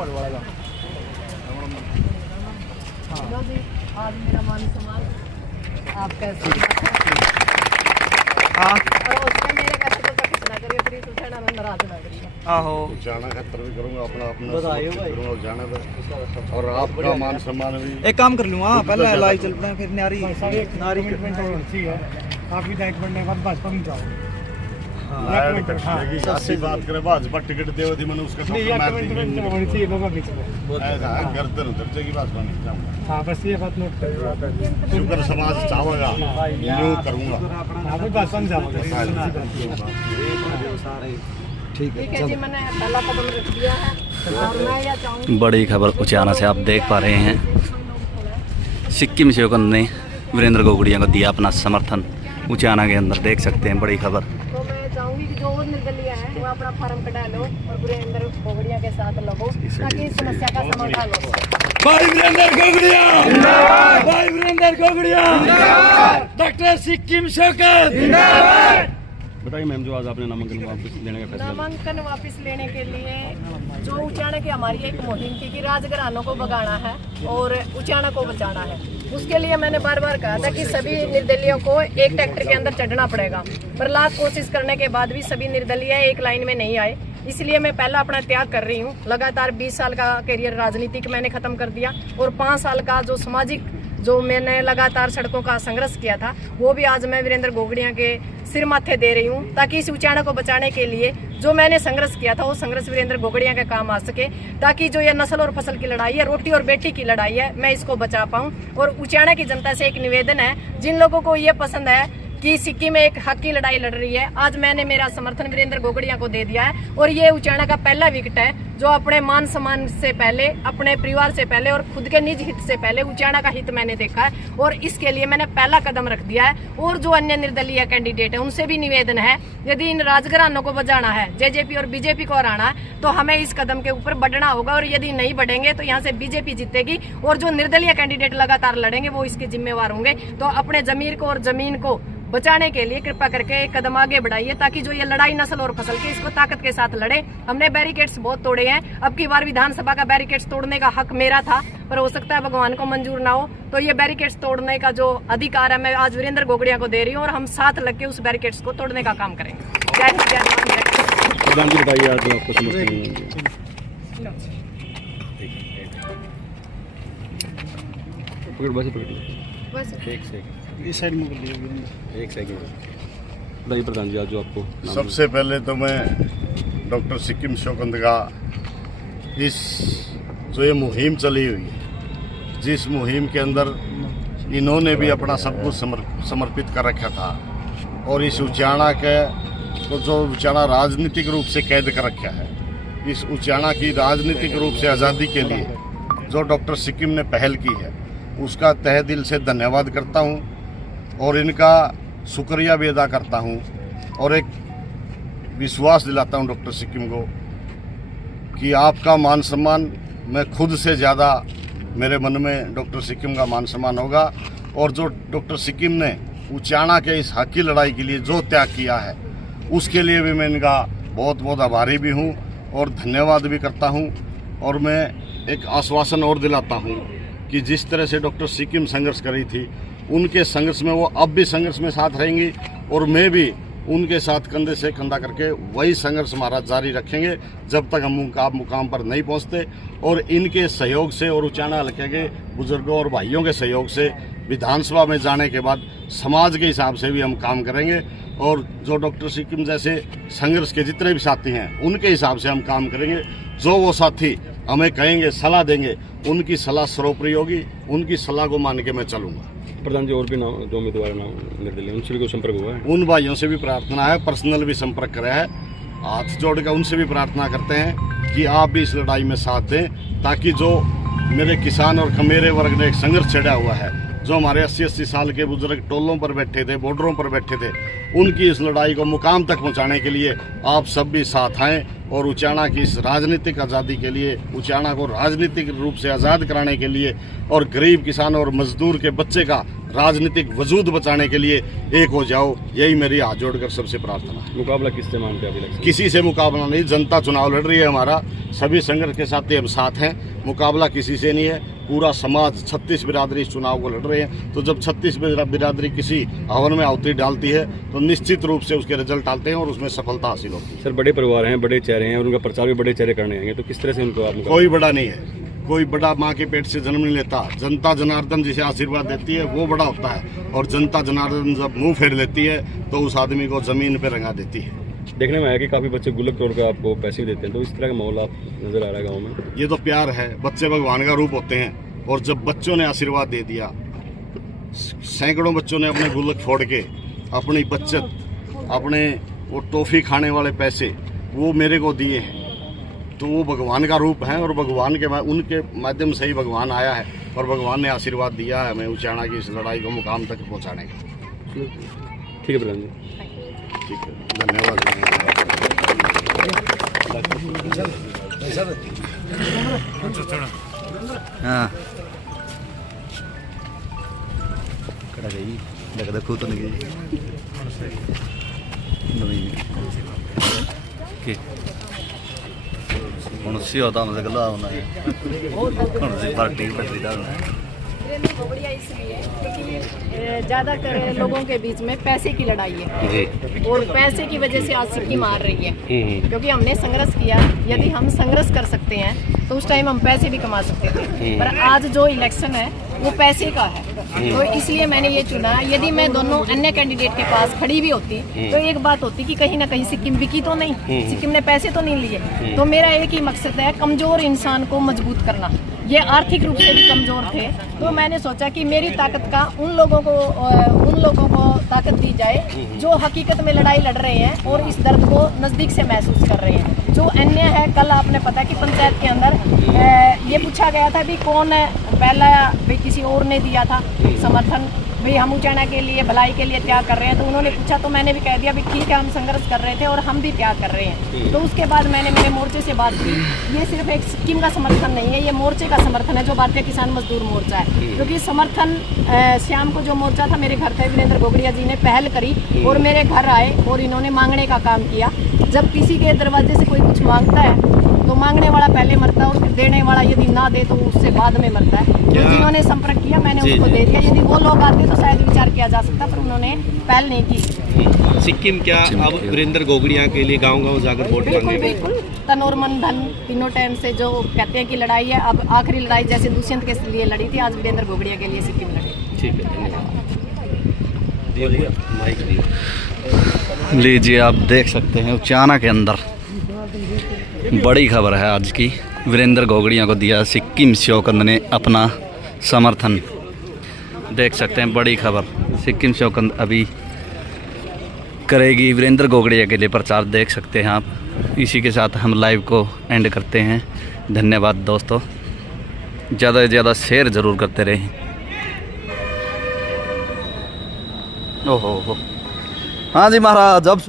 आज मेरा मान सम्मान आपका मेरे कष्ट को कुछ ना करिए, प्लीज उठाना नाराज ना करिए। आहो जाना खतर भी करूंगा, अपना करूंगा जाना और आपका मान सम्मान भी। एक काम कर लूँ, पहले लाई चल पड़े फिर नारी नारी कमिटमेंट होनी है आपकी, डाइट बनने के बाद भाजपा में जाओ। ऐसी बात करे भाजपा टिकट दे दी मैंने उसका कमिटमेंट होनी चाहिए लोगों बीच में। गर्दन उधर जाएगी भाजपा नहीं जाऊंगा। हाँ बस ये बात नोट कर, शुक्र समाज चाहेगा यूं करूंगा। हाँ भाई भाजपा में जाओगे। ठीक है जी, मैंने पहला कदम रख दिया है और मैं यह चाहूँगी। बड़ी खबर उचाना से आप देख पा रहे हैं, सिक्किम सेवकन ने वीरेंद्र गोगड़िया को दिया अपना समर्थन। उचाना के अंदर देख सकते हैं बड़ी खबर। तो मैं चाहूँगी कि जो और निर्दलीय है वो अपना फार्म कटा लो और वीरेंद्र गोगड़िया के साथ लगो ताकि इस समस्या का समाधान हो सके। भाई वीरेंद्र गोगड़िया, भाई वीरेंद्र गोगड़िया, डॉक्टर सिक्किम शौकत। बताइए मैम, जो आज आपने नामांकन वापस लेने का फैसला। नामांकन वापस लेने के लिए जो उचाना की हमारी एक मुहिम थी कि राजघरानों को भगाना है और उचाना को बचाना है। उसके लिए मैंने बार बार कहा था कि सभी निर्दलियों को एक ट्रैक्टर के अंदर चढ़ना पड़ेगा, पर लाख कोशिश करने के बाद भी सभी निर्दलीय एक लाइन में नहीं आए। इसलिए मैं पहला अपना त्याग कर रही हूँ। लगातार 20 साल का करियर राजनीतिक मैंने खत्म कर दिया और 5 साल का जो सामाजिक जो मैंने लगातार सड़कों का संघर्ष किया था वो भी आज मैं वीरेंद्र गोगड़िया के सिर माथे दे रही हूँ, ताकि इस उचाना को बचाने के लिए जो मैंने संघर्ष किया था वो संघर्ष वीरेंद्र गोगड़िया के काम आ सके, ताकि जो ये नस्ल और फसल की लड़ाई है, रोटी और बेटी की लड़ाई है, मैं इसको बचा पाऊँ। और उचाना की जनता से एक निवेदन है, जिन लोगों को ये पसंद है कि सिक्किम में एक हक की लड़ाई लड़ रही है, आज मैंने मेरा समर्थन वीरेंद्र गोगड़िया को दे दिया है। और ये उचाना का पहला विकेट है जो अपने मान सम्मान से पहले, अपने परिवार से पहले और खुद के निज हित से पहले उचाना का हित मैंने देखा है और इसके लिए मैंने पहला कदम रख दिया है। और जो अन्य निर्दलीय कैंडिडेट है उनसे भी निवेदन है, यदि इन राजघरानों को बचाना है, जेजेपी और बीजेपी को हराना है, तो हमें इस कदम के ऊपर बढ़ना होगा। और यदि नहीं बढ़ेंगे तो यहाँ से बीजेपी जीतेगी और जो निर्दलीय कैंडिडेट लगातार लड़ेंगे वो इसके जिम्मेवार होंगे। तो अपने जमीर को और जमीन को बचाने के लिए कृपा करके एक कदम आगे बढ़ाइए, ताकि जो ये लड़ाई नस्ल और फसल की इसको ताकत के साथ लड़े। हमने बैरिकेड्स बहुत तोड़े हैं, अब की बार विधानसभा का बैरिकेड्स तोड़ने का हक मेरा था, पर हो सकता है भगवान को मंजूर ना हो, तो ये बैरिकेड्स तोड़ने का जो अधिकार है मैं आज वीरेंद्र गोगड़िया को दे रही हूँ और हम साथ लग के उस बैरिकेड्स को तोड़ने का काम करेंगे। जय हिंद, जय भारत। प्रधान जी बताइए आज आपको समर्थन। बस इस साइड में एक सेकंड बताइए प्रधान जी आज जो आपको। सबसे पहले तो मैं डॉक्टर सिक्किम शौकत का इस जो ये मुहिम चली हुई है, जिस मुहिम के अंदर इन्होंने भी अपना सब कुछ समर्पित कर रखा था और इस उचाना के तो जो उचाना राजनीतिक रूप से कैद कर रखा है, इस उचाना की राजनीतिक रूप से आज़ादी के लिए जो डॉक्टर सिक्किम ने पहल की है उसका तहे दिल से धन्यवाद करता हूँ और इनका शुक्रिया भी अदा करता हूँ और एक विश्वास दिलाता हूँ डॉक्टर सिक्किम को कि आपका मान सम्मान मैं खुद से ज़्यादा मेरे मन में डॉक्टर सिक्किम का मान सम्मान होगा। और जो डॉक्टर सिक्किम ने उचाना के इस हक की लड़ाई के लिए जो त्याग किया है उसके लिए भी मैं इनका बहुत बहुत आभारी भी हूँ और धन्यवाद भी करता हूँ। और मैं एक आश्वासन और दिलाता हूँ कि जिस तरह से डॉक्टर सिक्किम संघर्ष करी थी, उनके संघर्ष में वो अब भी संघर्ष में साथ रहेंगी और मैं भी उनके साथ कंधे से कंधा करके वही संघर्ष हमारा जारी रखेंगे जब तक हम मुकाम पर नहीं पहुंचते। और इनके सहयोग से और उचाना हल्के के बुजुर्गों और भाइयों के सहयोग से विधानसभा में जाने के बाद समाज के हिसाब से भी हम काम करेंगे और जो डॉक्टर सिक्किम जैसे संघर्ष के जितने भी साथी हैं उनके हिसाब से हम काम करेंगे। जो वो साथी हमें कहेंगे, सलाह देंगे, उनकी सलाह सर्वोपरि होगी, उनकी सलाह को मान के मैं चलूँगा। प्रधान जी और भी नाम जो उम्मीदवार नाम निर्दलीय उनसे भी कोई संपर्क हुआ है? उन भाइयों से भी प्रार्थना है, पर्सनल भी संपर्क करा है, हाथ जोड़ कर उनसे भी प्रार्थना करते हैं कि आप भी इस लड़ाई में साथ दें, ताकि जो मेरे किसान और खमेरे वर्ग ने एक संघर्ष छेड़ा हुआ है, जो हमारे 80-80 साल के बुजुर्ग टोलों पर बैठे थे, बॉर्डरों पर बैठे थे, उनकी इस लड़ाई को मुकाम तक पहुंचाने के लिए आप सब भी साथ आएँ और उचाना की इस राजनीतिक आज़ादी के लिए, उचाना को राजनीतिक रूप से आज़ाद कराने के लिए और गरीब किसान और मजदूर के बच्चे का राजनीतिक वजूद बचाने के लिए एक हो जाओ, यही मेरी हाथ जोड़कर सबसे प्रार्थना है। मुकाबला किससे मानते हैं आप इलेक्शन? किसी से मुकाबला नहीं, जनता चुनाव लड़ रही है हमारा, सभी संघर्ष के साथ हम साथ हैं, मुकाबला किसी से नहीं है। पूरा समाज 36 बिरादरी इस चुनाव को लड़ रहे हैं, तो जब 36 बिरादरी किसी हवन में आहुति डालती है तो निश्चित रूप से उसके रिजल्ट आते हैं और उसमें सफलता हासिल होती है। सर बड़े परिवार हैं, बड़े चेहरे हैं और उनका प्रचार भी बड़े चेहरे करने आएंगे, तो किस तरह से उनको आप कोई बड़ा नहीं है, कोई बड़ा माँ के पेट से जन्म नहीं लेता। जनता जनार्दन जिसे आशीर्वाद देती है वो बड़ा होता है, और जनता जनार्दन जब मुंह फेर लेती है तो उस आदमी को जमीन पे रंगा देती है। देखने में आया कि काफी बच्चे गुल्लक तोड़ कर आपको पैसे देते हैं, तो इस तरह का माहौल आप नजर आ रहा है गाँव में? ये तो प्यार है, बच्चे भगवान का रूप होते हैं, और जब बच्चों ने आशीर्वाद दे दिया, सैकड़ों बच्चों ने अपने गुल्लक फोड़ के अपनी बचत, अपने वो टॉफी खाने वाले पैसे वो मेरे को दिए हैं, तो वो भगवान का रूप है, और भगवान के उनके माध्यम से ही भगवान आया है, और भगवान ने आशीर्वाद दिया है हमें उचाना की इस लड़ाई को मुकाम तक पहुंचाने का। ठीक है प्रधान जी। ठीक है, धन्यवाद। हाँ कड़ा गई लग देखो तो नहीं गई कि सी होता मुझे गला होना है पार्टी बैटरी डाल वीरेंद्र गोगड़िया इसलिए क्योंकि ज़्यादातर लोगों के बीच में पैसे की लड़ाई है जी, और पैसे की वजह से आज सिक्किम हार रही है, क्योंकि हमने संघर्ष किया। यदि हम संघर्ष कर सकते हैं तो उस टाइम हम पैसे भी कमा सकते थे, पर आज जो इलेक्शन है वो पैसे का है, तो इसलिए मैंने ये चुना। यदि मैं दोनों अन्य कैंडिडेट के पास खड़ी भी होती तो एक बात होती कि कहीं ना कहीं सिक्किम बिकी तो नहीं, सिक्किम ने पैसे तो नहीं लिए। तो मेरा एक ही मकसद है, कमजोर इंसान को मजबूत करना। ये आर्थिक रूप से भी कमजोर थे, तो मैंने सोचा कि मेरी ताकत का उन लोगों को ताकत दी जाए जो हकीकत में लड़ाई लड़ रहे हैं और इस दर्द को नज़दीक से महसूस कर रहे हैं। जो अन्य है, कल आपने पता कि पंचायत के अंदर ये पूछा गया था भी कौन पहला भी किसी और ने दिया था समर्थन, भाई हम उचाना के लिए भलाई के लिए त्याग कर रहे हैं, तो उन्होंने पूछा तो मैंने भी कह दिया भी ठीक है, हम संघर्ष कर रहे थे और हम भी त्याग कर रहे हैं। तो उसके बाद मैंने मेरे मोर्चे से बात की, ये सिर्फ एक सिक्किम का समर्थन नहीं है, ये मोर्चे का समर्थन है जो भारतीय किसान मजदूर मोर्चा है। क्योंकि समर्थन शाम को जो मोर्चा था मेरे घर पे वीरेंद्र गोगड़िया जी ने पहल करी और मेरे घर आए और इन्होंने मांगने का काम किया। जब किसी के दरवाजे से कोई कुछ मांगता है तो मांगने वाला पहले मरता है और फिर देने वाला यदि ना दे तो उससे बाद में मरता है। तो जिन्होंने संपर्क किया मैंने उसको दे दिया, यदि वो लोग आते तो शायद विचार किया जा सकता, पर उन्होंने पहल नहीं की। सिक्किम क्या अब वीरेंद्र गोगड़िया के लिए गांव-गांव जाकर वोट बिल्कुल मांगेंगे? बिल्कुल, तनोर मन धन तीनों टाइम से जो कहते हैं कि लड़ाई है, अब आखिरी लड़ाई जैसे दुष्यंत के लिए लड़ी थी, आज वीरेंद्र गोगड़िया के लिए सिक्किम लड़ी। ठीक है, धन्यवाद। लीजिए आप देख सकते हैं उचाना के अंदर बड़ी खबर है आज की। वीरेंद्र गोगड़िया को दिया सिक्किम शौकंद ने अपना समर्थन। देख सकते हैं बड़ी खबर, सिक्किम शौकंद अभी करेगी वीरेंद्र गोगड़िया के लिए प्रचार, देख सकते हैं आप। इसी के साथ हम लाइव को एंड करते हैं। धन्यवाद दोस्तों, ज़्यादा से ज़्यादा शेयर ज़रूर करते रहें। ओहो हो, हाँ जी महाराज, अब